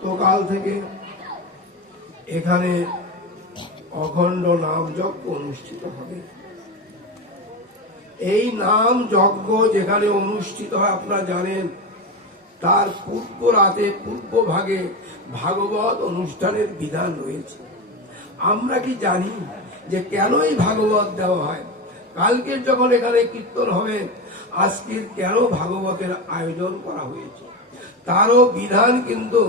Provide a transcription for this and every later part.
অনন্তকাল থেকে এখানে অখণ্ড নাম যজ্ঞ অনুষ্ঠিত হবে। এই নাম যজ্ঞ যেখানে অনুষ্ঠিত হয় আপনারা জানেন, তার পূর্ব রাতে পূর্ব ভাগে ভাগবত অনুষ্ঠানের বিধান রয়েছে। আমরা কি জানি যে কেন এই ভাগবত দেওয়া হয়? কালকের যখন এখানে কীর্তন হবে, আজকের কেন ভাগবতের আয়োজন করা হয়েছে তারও বিধান কিন্তু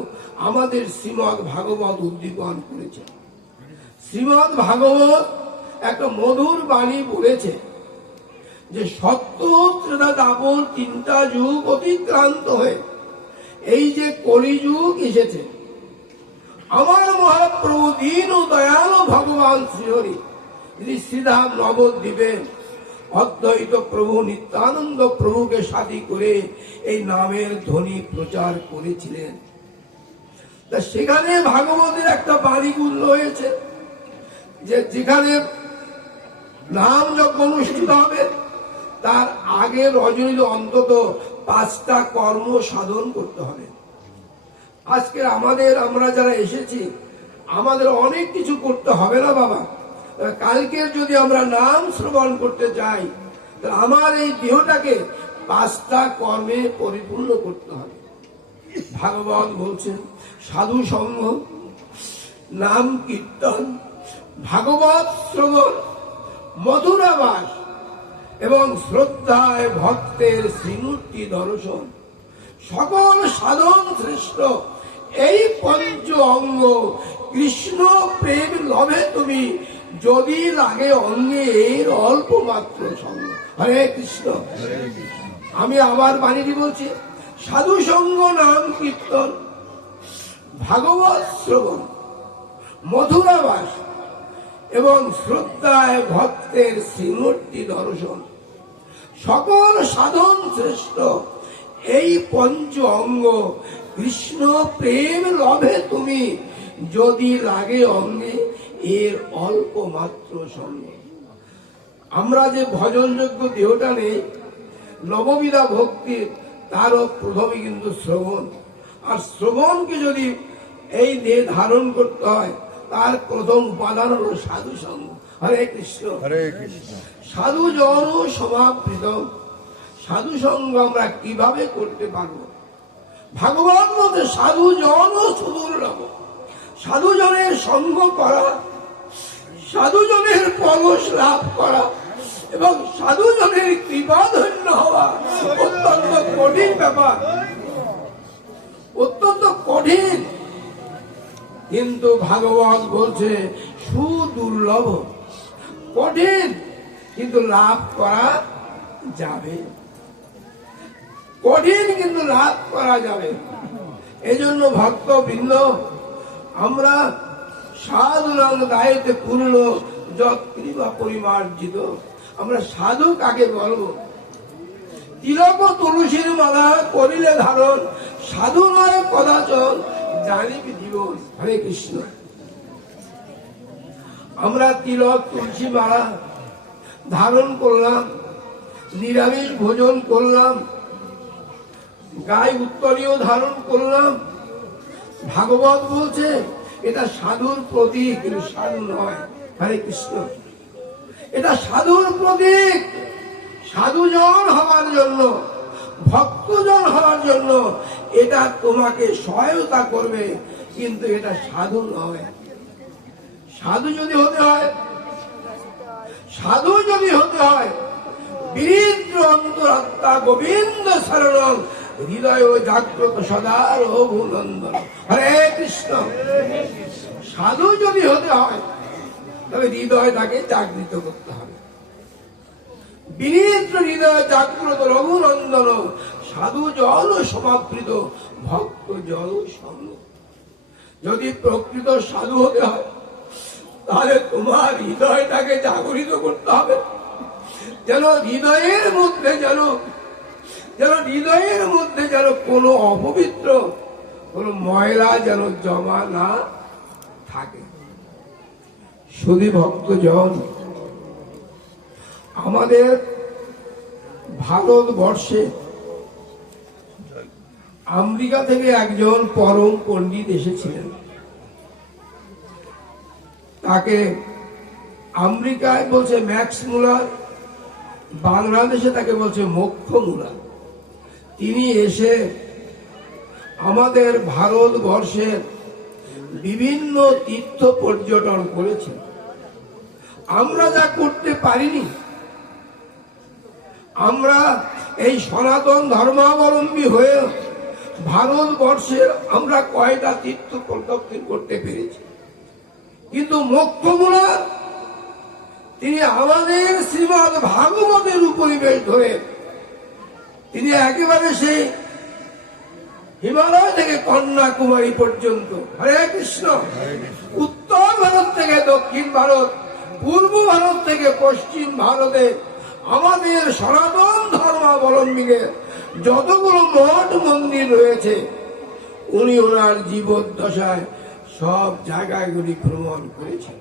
আমাদের শ্রীমদ ভাগবত উদ্দীপন করেছে। শ্রীমদ ভাগবত একটা মধুর বাণী বলেছে যে সত্য ত্রেতা দাপর তিনটা যুগ অতিক্রান্ত হয়ে এই যে কলিযুগ এসেছে, আমার মহাপ্রভু দীন ও দয়ালু ভগবান শ্রীহরি যিনি শ্রীধাম নবদ্বীপে অদ্বৈত প্রভু নিত্যানন্দ প্রভুকে সাথী করে এই নামের ধ্বনি প্রচার করেছিলেন। তা সেখানে ভাগবতের একটা বাণীগুণ রয়েছে যে যেখানে নাম যজ্ঞ অনুষ্ঠিত হবে তার আগে রজনীতে অন্তত 5টা কর্ম সাধন করতে হবে। আজকে আমরা যারা এসেছি আমাদের অনেক কিছু করতে হবে না বাবা। কালকের যদি আমরা নাম শ্রবণ করতে চাই তাহলে আমার এই দেহটাকে 5টা কর্মে পরিপূর্ণ করতে হবে। ভাগবত বলছেন সাধু সঙ্গ, নাম কীর্তন, ভাগবত শ্রবণ, মধুরাবাস এবং শ্রদ্ধায় ভক্তের শ্রীমূর্তি দর্শন, সকল সাধন শ্রেষ্ঠ এই পঞ্চ অঙ্গ কৃষ্ণ প্রেম লভে তুমি যদি লাগে অঙ্গে এর অল্প মাত্র সঙ্গ। হরে কৃষ্ণ। আমি আবার বাণীটি বলছি, সাধু সঙ্গ, নাম কীর্তন, ভাগবত শ্রবণ, মধুরাবাস এবং শ্রদ্ধায় ভক্তের শ্রীমূর্তি দর্শন, সকল সাধন শ্রেষ্ঠ এই পঞ্চ অঙ্গ কৃষ্ণ প্রেম লভে তুমি যদি লাগে অঙ্গে এর অল্প মাত্র সঙ্গে। আমরা যে ভজনযোগ্য দেহটা নেই, নববিধা ভক্তির তারও প্রথমে কিন্তু শ্রবণ। আর শ্রবণকে যদি এই দেহ ধারণ করতে হয় তার প্রথম উপাদান হল সাধু সঙ্গ। হরে কৃষ্ণ। হরে কৃষ্ণ। সাধু জন সমাবৃত সাধু সঙ্গ আমরা কিভাবে করতে পারবো? ভাগবত মতে সাধু জন সুদুর্লভ। সাধুজনের সঙ্গ করা, সাধুজনের পরশ লাভ করা এবং সাধুজনের কৃপাধন্য হওয়া অত্যন্ত কঠিন ব্যাপার, অত্যন্ত কঠিন। কিন্তু ভাগবত বলছে সুদুর্লভ, কঠিন কিন্তু লাভ করা যাবে, কঠিন কিন্তু লাভ করা যাবে। এজন্য ভক্তবৃন্দ আমরা সাধুরাং দায়িত্বে পূর্ণ যৎকৃপা পরিমার্জিত। আমরা সাধু কাকে বলবো? তিলক তুলসীর মালা করিলে ধারণ, সাধু নয় কদাচন জানিবি জীবন। হরে কৃষ্ণ। আমরা তিলক তুলসী মালা ধারণ করলাম, নিরামিষ ভোজন করলাম, গায়ে উত্তরীয় ধারণ করলাম। ভাগবত বলছে এটা সাধুর প্রতীক, কিন্তু সাধু নয়। হরে কৃষ্ণ। এটা সাধুর প্রতীক। সাধুজন হওয়ার জন্য, ভক্তজন হওয়ার জন্য এটা তোমাকে সহায়তা করবে, কিন্তু এটা সাধু নয়। সাধু যদি হতে হয়, সাধু যদি হতে হয় বীরেন্দ্র অন্তরাত্মা গোবিন্দ শরণং হৃদয় জাগ্রত সদা রঘুনন্দন। হরে কৃষ্ণ। সাধু যদি হতে হয় তবে হৃদয়টাকে জাগৃত করতে হবে। বীরেন্দ্র হৃদয় জাগ্রত রঘুনন্দন, সাধু জল সমাবৃত ভক্ত জল সঙ্গ। যদি প্রকৃত সাধু হতে হয় তাহলে তোমার হৃদয়টাকে জাগরিত করতে হবে, যেন হৃদয়ের মধ্যে যেন কোনো অপবিত্র, কোনো ময়লা যেন জমা না থাকে। শুধু ভক্তজন, আমাদের ভারতবর্ষে আমেরিকা থেকে একজন পরম পণ্ডিত এসেছিলেন। তাকে আমেরিকায় বলছে ম্যাক্স মুলার, বাংলাদেশে তাকে বলছে মোক্ষ মুলার। তিনি এসে আমাদের ভারতবর্ষের বিভিন্ন তীর্থ পর্যটন করেছেন। আমরা যা করতে পারিনি, আমরা এই সনাতন ধর্মাবলম্বী হয়ে ভারতবর্ষের আমরা কয়টা তীর্থ প্রদক্ষিণ করতে পেরেছি। কিন্তু মোক্ষমূলা তিনি আমাদের শ্রীমদ ভাগবতের উপরিবেশ ধরে তিনি একেবারে সেই হিমালয় থেকে কন্যাকুমারী পর্যন্ত, হরে কৃষ্ণ, উত্তর ভারত থেকে দক্ষিণ ভারত, পূর্ব ভারত থেকে পশ্চিম ভারতে আমাদের সনাতন ধর্মাবলম্বীদের যতগুলো মঠ মন্দির রয়েছে উনি ওনার জীবদ্দশায় সব জায়গাগুলি ভ্রমণ করেছেন।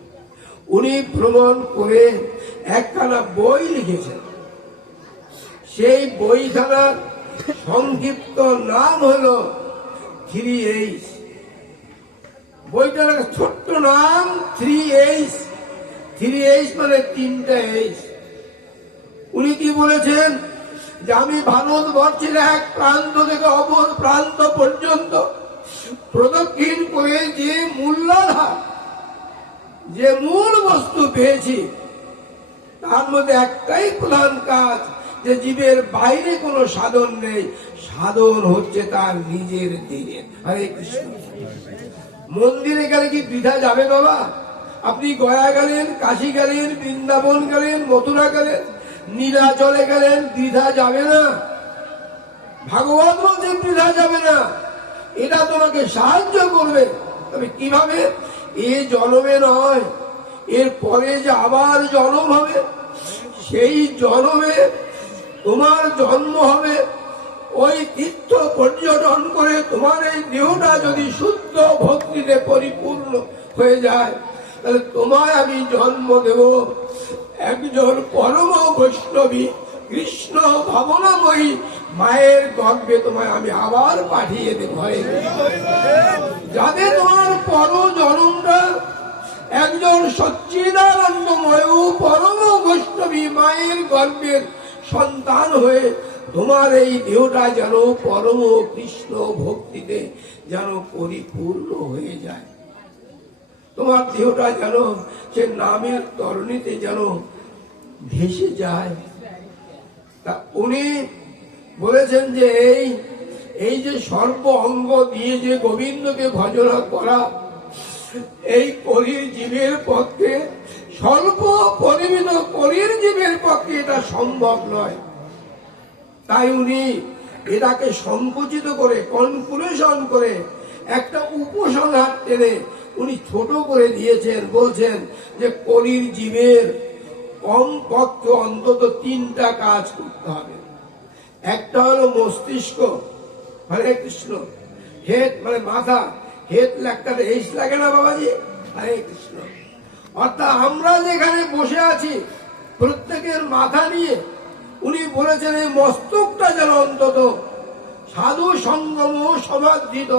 উনি ভ্রমণ করে একখানা বই লিখেছেন। সেই বইখানার সংক্ষিপ্ত নাম হল 3H। বইটার ছোট্ট নাম 3H। 3H মানে 3টা H। উনি কি বলেছেন যে আমি ভারতবর্ষের এক প্রান্ত থেকে অপর প্রান্ত পর্যন্ত প্রদক্ষিণ করে যে মূল্যাধার, যে মূল বস্তু পেয়েছি, তার মধ্যে একটাই প্রধান কাজ যে জীবের বাইরে কোনো সাধন নেই, সাধন হচ্ছে তার নিজের দিনের। হরে কৃষ্ণ। মন্দিরে গেলে কি বৃথা যাবে বাবা? আপনি গয়া গেলেন, কাশী গেলেন, বৃন্দাবন গেলেন, মথুরা গেলেন, নীলাচলে গেলেন, বৃথা যাবে না। ভাগবত বলছে বৃথা যাবে না। এটা তোমাকে সাহায্য করবে। তবে কিভাবে? এ জন্মে নয়, এর পরে যে আবার জন্ম হবে, সেই জন্মে তোমার জন্ম হবে। ওই তীর্থ পর্যটন করে তোমার এই দেহটা যদি শুদ্ধ ভক্তিতে পরিপূর্ণ হয়ে যায়, তাহলে তোমায় আমি জন্ম দেব একজন পরম বৈষ্ণবী কৃষ্ণ ভাবনাময়ী মায়ের গর্ভে। তোমায় আমি আবার পাঠিয়ে দেব। যাদের তোমার পর জন্মটা একজন সচ্চিদানন্দময় পরম বৈষ্ণবী মায়ের গর্ভের সন্তান হয়ে তোমার এই দেহটা যেন পরম কৃষ্ণ ভক্তিতে যেন পরিপূর্ণ হয়ে যায়। তোমার দেহটা যেন সে নামের তরণীতে যেন ভেসে যায়। তা উনি বলেছেন যে এই যে সর্ব অঙ্গ দিয়ে যে গোবিন্দকে ভজনা করা, এই কলির জীবের পক্ষে, স্বল্প পরিমিত কলির জীবের পক্ষে এটা সম্ভব নয়। তাই উনি এটাকে সংকুচিত করে, কনক্লুশন করে, একটা উপসংহার টেনে উনি ছোট করে দিয়েছেন। বলছেন যে কলির জীবের কমপক্ষে অন্তত 3টা কাজ করতে হবে। একটা হলো মস্তিষ্ক, হরে কৃষ্ণ। হেড মানে মাথা, হেড লেখাটা এইস লাগে না বাবাজি? হরে কৃষ্ণ। অর্থাৎ আমরা যেখানে বসে আছি প্রত্যেকের মাথা নিয়ে উনি বলেছেন এই মস্তকটা যেন অন্তত সাধু সঙ্গম সমাধিত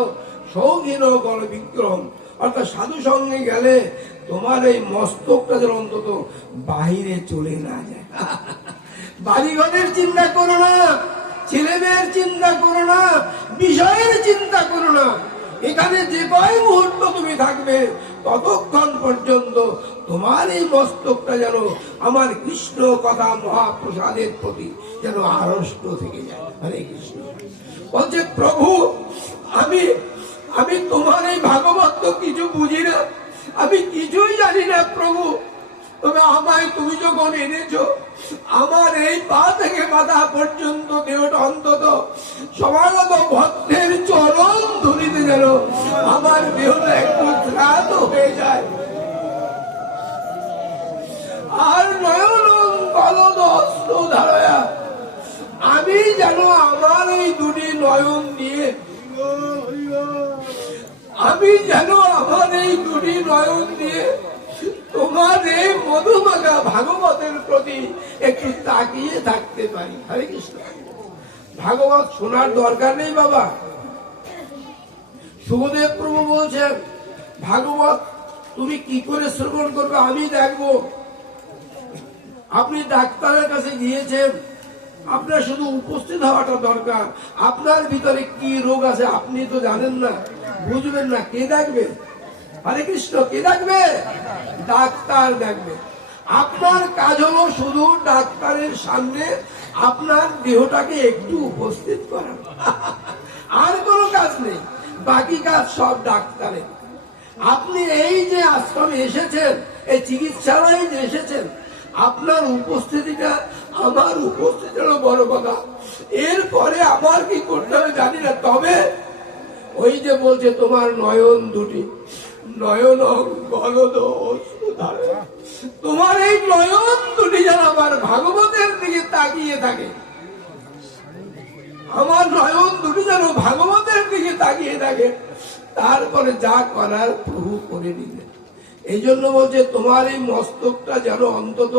সৌধীন গণ বিক্রম। অর্থাৎ সাধু সঙ্গে গেলে তোমার এই মস্তকটা যেন অন্তত বাহিরে চলে না যায়। বাড়িঘরের চিন্তা করো না, ছেলে মেয়ের চিন্তা করো না, বিষয়ের চিন্তা করো না। এখানে যে কয় মুহূর্ত তুমি থাকবে ততক্ষণ পর্যন্ত তোমার এই মস্তকটা যেন আমার কৃষ্ণ কথা মহাপ্রসাদের প্রতি যেন আড়ষ্ট থেকে যায়। হরে কৃষ্ণ। বলছে প্রভু আমি তোমার এই ভাগবত তো কিছু বুঝি না, আমি কিছুই জানি না প্রভু। তবে আমায় তুমি যখন এনেছো, আমার এই পা থেকে মাথা পর্যন্ত দেহটা অন্তত সমাগত ভক্তের চরণ ধরিতে যেন আমার দেহটা একটু ত্রাত হয়ে যায়। আর নয়ন কলদ অস্ত্র ধারয়া, আমি যেন আমার এই দুটি নয়ন দিয়ে, আমি যেন আমার এই দুটি নয়ন দিয়ে তোমার এই মধুমাখা ভাগবতের প্রতি একটু তাকিয়ে থাকতে পারি। হরে কৃষ্ণ। ভাগবত শোনার দরকার নেই বাবা, সুখদেব প্রভু বলছেন, ভাগবত তুমি কি করে শ্রবণ করবে আমি দেখবো। আপনি ডাক্তারের কাছে গিয়েছেন, আপনার শুধু উপস্থিত হওয়াটা দরকার। আপনার ভিতরে কি রোগ আছে আপনি তো জানেন না, বুঝবেন না, কে দেখবে? হরে কৃষ্ণ, কে দেখবে? ডাক্তার দেখবে। আপনার কাজ হলো শুধু ডাক্তারের সামনে আপনার দেহটাকে একটু উপস্থিত করা, আর কোনো কাজ নেই। বাকি কাজ সব ডাক্তারের। আপনি এই যে আশ্রমে এসেছেন, এই চিকিৎসালয়ে যে এসেছেন, আপনার উপস্থিতিটা আমার উপস্থিতিরও বড় কথা। এরপরে আবার কি করতে হবে জানি না, তবে ওই যে বলছে তোমার নয়ন দুটি, নয়ন গলদ অশ্রুধারা, তোমার এই নয়ন দুটি যেন আমার ভাগবতের দিকে তাকিয়ে থাকে। আমার নয়ন দুটি যেন ভাগবতের দিকে তাকিয়ে থাকে, তারপরে যা করার প্রভু করে দিলেন। এই জন্য বলছে তোমার এই মস্তকটা যেন অন্তত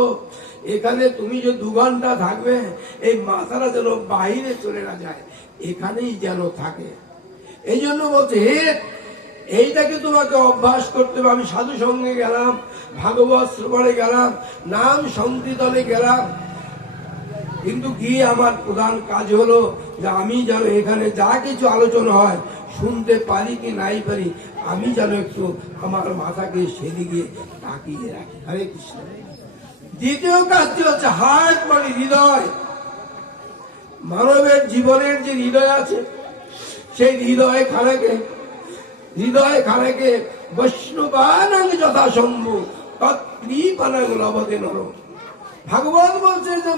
এখানে তুমি যে 2 ঘন্টা থাকবে, এই মাথাটা যেন বাইরে চলে না যায়, এখানেই যেন থাকে। এই জন্য বলছে হে, এইটাকে তোমাকে অভ্যাস করতে হবে। আমি সাধু সঙ্গে গেলাম, ভাগবত শ্রবণে গেলাম, নাম সংকীর্তনে গেলাম, কিন্তু গিয়ে আমার প্রধান কাজ হলো যে আমি যেন এখানে যা কিছু আলোচনা হয় শুনতে পারি কি নাই পারি, আমি যেন একটু আমার মাথাকে সেদিকে তাকিয়ে রাখি। হরে কৃষ্ণ। দ্বিতীয় কাজটি হচ্ছে হার্ট, মানে হৃদয়। মানবের জীবনের যে হৃদয় আছে, সেই হৃদয় খানাকে বৈষ্ণবানাং যথাসম্ভু তৎকৃপানাং লভতে নর। ভাগবত বলছে যে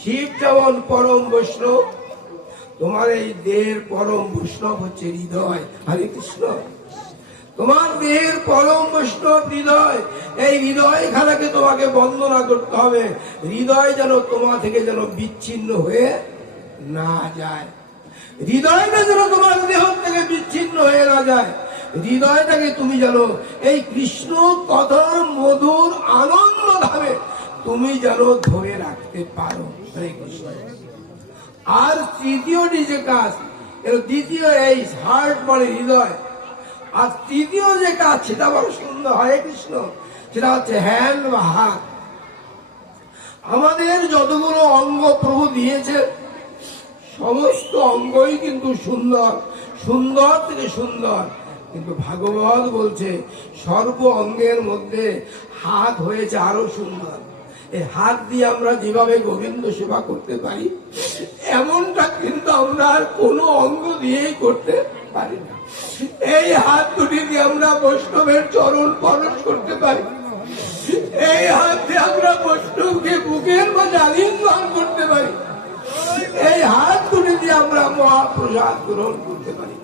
শিব যেমন পরম বৈষ্ণব, তোমার এই দেহের পরম বৈষ্ণব হচ্ছে হৃদয়। হরে কৃষ্ণ। তোমার দেহের পরম বৈষ্ণব হৃদয়। এই হৃদয় খানাকে তোমাকে বন্দনা করতে হবে। হৃদয় যেন তোমার থেকে যেন বিচ্ছিন্ন হয়ে না যায়, হৃদয়টা যেন তোমার দেহ থেকে বিচ্ছিন্ন হয়ে না যায়। হৃদয়টাকে তুমি যেন এই কৃষ্ণ কথার মধুর আনন্দ ধামে তুমি যেন ধরে রাখতে পারো। হরে কৃষ্ণ। আর তৃতীয়টি যে কাজ, দ্বিতীয় এই হার্ট মানে হৃদয়, আর তৃতীয় যে কাজ সেটা বড় সুন্দর। হরে কৃষ্ণ। সেটা হচ্ছে হ্যান্ড বা হাত। আমাদের যতগুলো অঙ্গ প্রভু দিয়েছে, সমস্ত অঙ্গই কিন্তু সুন্দর, সুন্দর থেকে সুন্দর। কিন্তু ভাগবত বলছে সর্ব অঙ্গের মধ্যে হাত হয়েছে আরো সুন্দর। এই হাত দিয়ে আমরা যেভাবে গোবিন্দ সেবা করতে পারি, এমনটা কিন্তু আমরা আর কোনো অঙ্গ দিয়েই করতে পারি না। এই হাত দুটি দিয়ে আমরা বৈষ্ণবের চরণ পরশ করতে পারি, এই হাত দিয়ে আমরা বৈষ্ণবকে বুকের মাঝে আলিঙ্গন করতে পারি, এই হাত দুটি দিয়ে আমরা মহাপ্রসাদ গ্রহণ করতে পারি।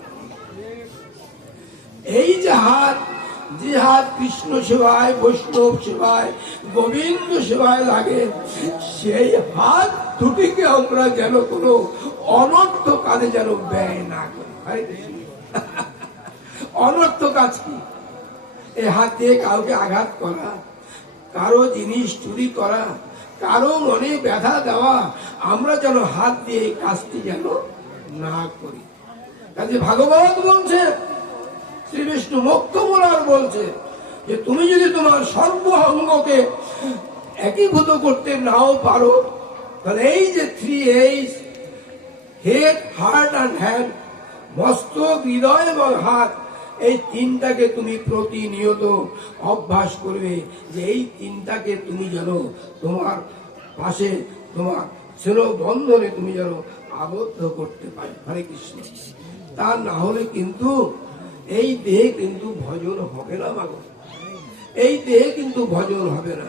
এই যে হাত, যে হাত কৃষ্ণ সেবায়, বৈষ্ণব সেবায়, গোবিন্দ সেবায় লাগে, সেই হাত দুটিকে আমরা যেন কোনো অনর্থ কাজে যেন ব্যয় না করি। অনর্থ কাজ কি? এই হাত দিয়ে কাউকে আঘাত করা, কারো জিনিস চুরি করা, কারো মনে ব্যথা দেওয়া, আমরা যেন হাত দিয়ে এই কাজটি যেন না করি। কাজে ভাগবত বলছে, শ্রী বিষ্ণু মুক্তমূলার বলছে যে তুমি যদি তোমার সর্ব অঙ্গকে একীভূত করতে নাও পারো, তাহলে এই যে 3H, head, heart and hand, মস্তক, হৃদয় এবং হাত, এই তিনটাকে তুমি প্রতিনিয়ত অভ্যাস করবে যে এই তিনটাকে তুমি যেন তোমার পাশে, তোমার স্নেহ বন্ধনে তুমি যেন আবদ্ধ করতে পারো। হরে কৃষ্ণ। তা না হলে কিন্তু এই দেহে কিন্তু ভজন হবে না বাবা, এই দেহে কিন্তু ভজন হবে না।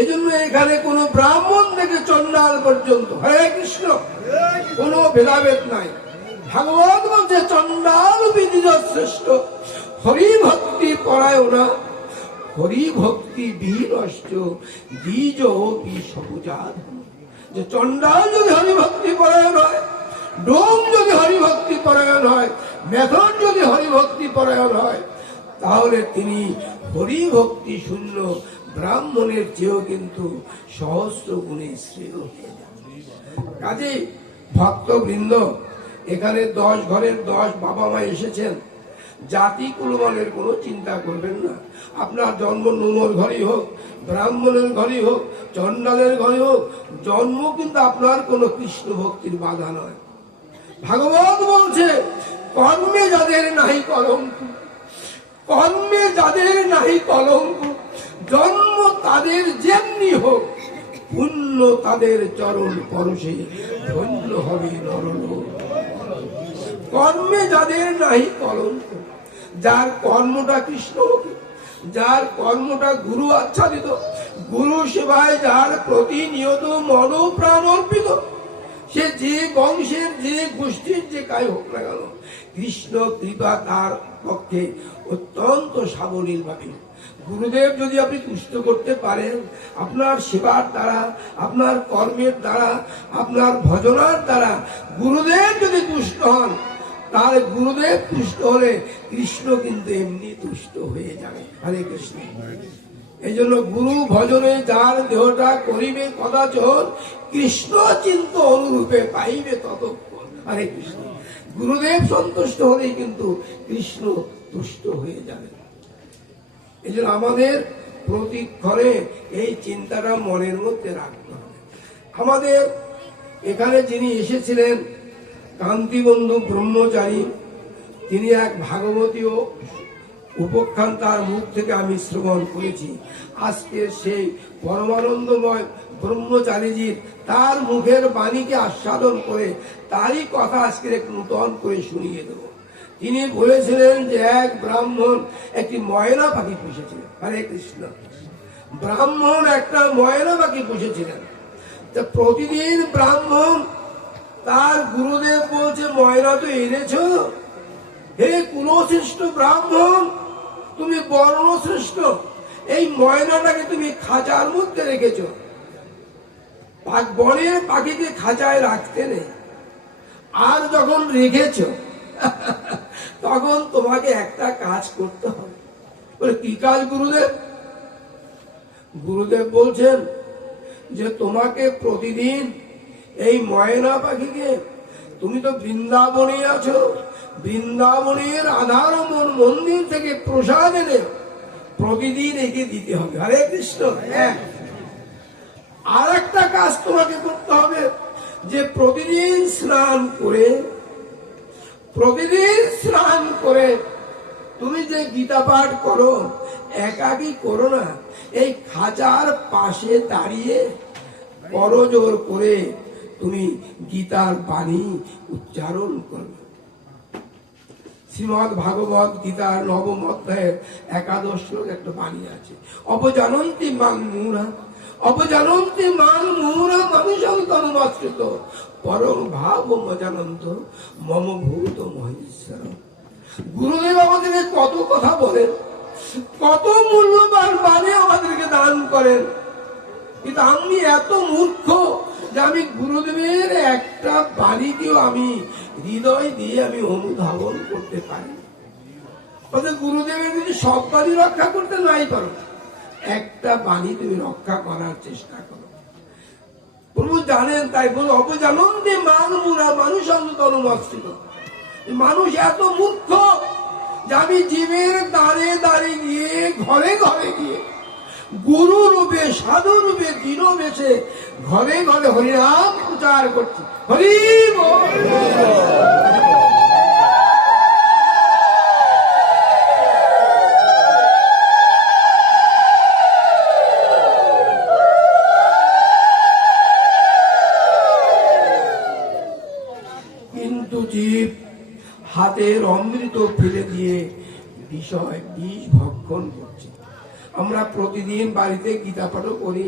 এজন্য এখানে কোনো ব্রাহ্মণ থেকে চন্ডাল পর্যন্ত, হরে কৃষ্ণ, কোনো ভেদাভেদ নাই। ভাগবত বলছে চন্ডাল বিদিত শ্রেষ্ঠ, হরি ভক্তি পরায়ণা, হরি ভক্তি বিনষ্ট, দ্বিজ সবুজাত। যে চন্ডাল যদি হরিভক্তি পরায়ণ হয়, ডোম যদি হরিভক্তি পরায়ণ হয়, মেথন যদি হরিভক্তি পরায়ণ হয়, তাহলে তিনি হরিভক্তি শূন্য ব্রাহ্মণের চেয়েও কিন্তু সহস্র গুণে শ্রেয় হয়ে যান। কাজে ভক্তবৃন্দ, এখানে 10 ঘরের 10 বাবা মা এসেছেন, জাতি কুলমানের কোনো চিন্তা করবেন না। আপনার জন্ম নোমর ঘরেই হোক, ব্রাহ্মণের ঘরেই হোক, চণ্ডালের ঘরে হোক, জন্ম কিন্তু আপনার কোনো কৃষ্ণ ভক্তির বাধা নয়। ভাগবত বলছে, কর্মে যাদের নাহি কলঙ্ক, কর্মে যাদের নাহি কলঙ্ক, জন্ম তাদের যেমনি হোক, পুণ্য তাদের চরণ পরশে ধন্য হবে নরলোক। কর্মে যাদের নাহি কলঙ্ক, যার কর্মটা কৃষ্ণমুখী, যার কর্মটা গুরু আচ্ছাদিত, গুরু সেবায় যার প্রতিনিয়ত মন প্রাণ অর্পিত, সে যে বংশের যে গোষ্ঠীর যে কায় হোক না কেন, কৃষ্ণ কৃপা তার পক্ষে অত্যন্ত সাবলীল ভাবে। গুরুদেব যদি আপনি তুষ্ট করতে পারেন, আপনার সেবার দ্বারা, আপনার কর্মের দ্বারা, আপনার ভজনার দ্বারা গুরুদেব যদি তুষ্ট হন, তাহলে গুরুদেব তুষ্ট হলে কৃষ্ণ কিন্তু এমনি তুষ্ট হয়ে যাবে। হরে কৃষ্ণ। এই জন্য গুরু ভজনে যার দেহটা করিবে কদাচন, কৃষ্ণ চিন্ত অনুরূপে পাইবে ততক্ষণ। হরে কৃষ্ণ। গুরুদেব সন্তুষ্ট হলেই কিন্তু কৃষ্ণ তুষ্ট হয়ে যাবে। এই জন্য আমাদের প্রতিক্ষণে এই চিন্তাটা মনের মধ্যে রাখতে হবে। আমাদের এখানে যিনি এসেছিলেন কান্তিবন্ধু ব্রহ্মচারী, তিনি এক ভাগবতীয় উপখ্যান তার মুখ থেকে আমি শ্রবণ করেছি। আজকের সেই পরমানন্দময় ব্রহ্মচারীজির তার মুখের বাণীকে আস্বাদন করে তারই কথা আজকে এক নূতন করে শুনিয়ে দেব। তিনি বলেছিলেন যে এক ব্রাহ্মণ একটি ময়না পাখি পুষেছিলেন। হরে কৃষ্ণ। ব্রাহ্মণ একটা ময়না পাখি পুষেছিলেন। তা প্রতিদিন ব্রাহ্মণ তার গুরুদেব বলছে, ময়না তো এনেছ, হে কুলশ্রেষ্ঠ ব্রাহ্মণ, তুমি বর্ণশ্রেষ্ঠ, এই ময়নাটাকে তুমি খাঁচার মধ্যে রেখেছ। বনের পাখিকে খাঁচায় রাখতে নেই, আর যখন রেখেছ তখন তোমাকে একটা কাজ করতে হবে। বলে, কি কাজ গুরুদেব? গুরুদেব বলছেন যে তোমাকে প্রতিদিন এই ময়না পাখিকে, তুমি তো বৃন্দাবনে আছো, বৃন্দাবনের আধার মন্দির থেকে প্রসাদ এনে প্রতিদিন একে দিতে হবে। হরে কৃষ্ণ। আর একটা কাজ তোমাকে করতে হবে, যে প্রতিদিন স্নান করে তুমি যে গীতা পাঠ করো, একাকী করো না, এই খাঁচার পাশে দাঁড়িয়ে করজোর করে তুমি গীতার বাণী উচ্চারণ করবে। শ্রীমদ ভাগবত গীতার 9ম অধ্যায়ের 11 শ্লোক একটা বাণী আছে, অপজানন্তি মাং মূঢ়া, অপজানন্তি মাং মূঢ়া মানুষং তনুমাশ্রিত পরং ভাবম অজানন্ত মম ভূত মহেশ্বর। গুরুদেব আমাদেরকে কত কথা বলেন, কত মূল্যবান বাণী আমাদেরকে দান করেন, কিন্তু আমি এত মূর্খ যে আমি গুরুদেবের একটা বাণীকেও আমি হৃদয় দিয়ে আমি অনুধাবন করতে পারি। গুরুদেবের যদি সব বাণী রক্ষা করতে নাই পারো, একটা বাণী তুমি রক্ষা করার চেষ্টা করো। প্রভু জানেন, তাই বলো অপজানন্তি মাং মূঢ়া মানুষং তনুমাশ্রিত। মানুষ এত মূর্খ যে আমি জীবের দ্বারে দ্বারে গিয়ে, ঘরে ঘরে গিয়ে, গুরু রূপে সাধু রূপে দীন বেশে ঘরে ঘরে হরিনাম প্রচার করছি। হরি বল। কিন্তু জীব হাতের অমৃত ফেলে দিয়ে বিষ ভক্ষণ করছে। আমরা প্রতিদিন বাড়িতে গীতা পাঠও করি,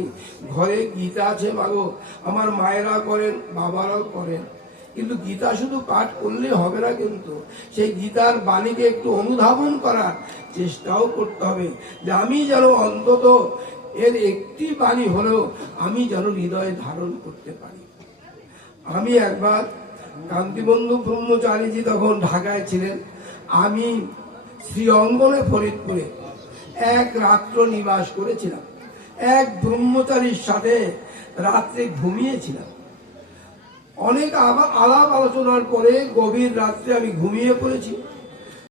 ঘরে গীতা আছে, মাগো আমার মায়েরা করেন, বাবারাও করেন, কিন্তু গীতা শুধু পাঠ করলে হবে না, কিন্তু সেই গীতার বাণীকে একটু অনুধাবন করার চেষ্টাও করতে হবে, যে আমি যেন অন্তত এর একটি বাণী হলেও আমি যেন হৃদয়ে ধারণ করতে পারি। আমি একবার কান্তিবন্ধু ব্রহ্মচারীজি তখন ঢাকায় ছিলেন, আমি শ্রীঅঙ্গনে ফরিদপুরে এক রাত্র নিবাস করেছিলাম। এক ব্রহ্মচারীর সাথে রাত্রে ঘুমিয়েছিলাম। অনেক আলাপ আলোচনার পরে গভীর রাত্রে আমি ঘুমিয়ে পড়েছি।